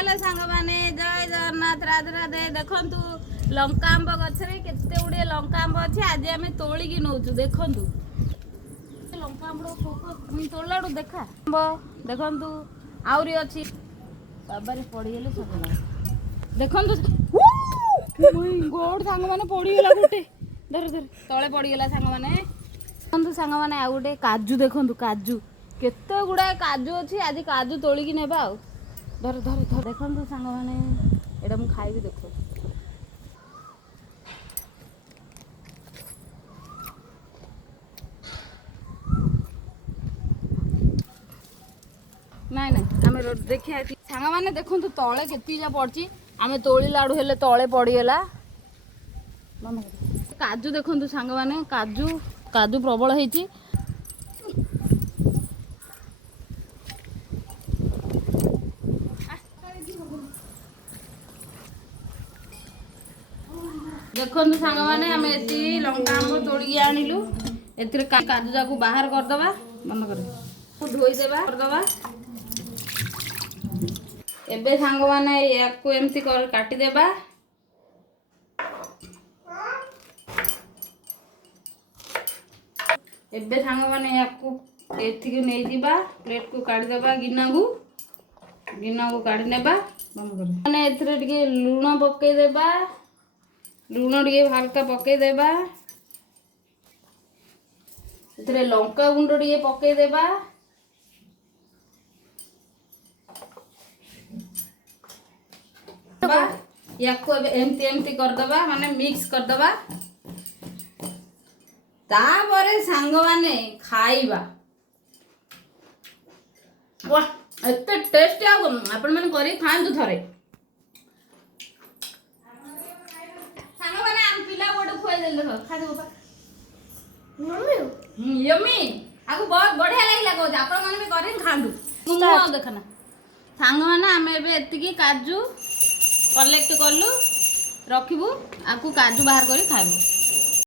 Hello सांग माने जय जगन्नाथ राधे राधे देखंतु लंका आंब गछरे केते गुडे लंका आंब अछि आज आमे तोळी की नउचु देखंतु लंका आंब तोळलाडू देखा आंब देखंतु आउरी अछि बाबारे पड़ी गेले सगला देखंतु ओई गोड सांग माने पड़ी गेला गोटे धर धर तळे पड़ी गेला सांग माने देखंतु सांग माने आ गोटे काजू देखंतु काजू केते गुडा काजू अछि आज काजू तोळी की नेबा आ धर धर धर देखंतु सांग माने एडा मु खाइबी देखो नाई नाई आमे देखिया सांग माने देखंतु तळे केती जा पड़ची आमे तोळी लाडू हेले तळे पड़ी गेला काजू देखंतु सांग माने काजू काजू प्रबल हेची देखो सांग मैंने आम ये लंका आंब तोड़ी आनिलु ए काजू जाक बाहर करदे बंद कर धोईदेवा करदे एबे सांग मैंने या एमती काटिदेबा एबे सांग मैंने या नहीं जीवा प्लेट को काटिदेबा गिना को काढ़ी नेबा बंद कर मैंने ए लुण पकईदेबा लुण टे हल्का पकईदेबा ए लंका गुंड टे पकईदेबा या एमती एमती करदबा माने मिक्स करदबा तापरे सांग माने खाइबा वाह एते टेस्टी आपण माने करी खांतु थरे पिला गोटे खुआ देले खा दे बाबा यम्मी आगु बहुत बढ़िया लागला कहू आपण माने भी करी खांतु मु देखना सांग माने आमे एबे एतिकी काजू कलेक्ट करलु रखिबु आकु काजू बाहर करी खाइबु।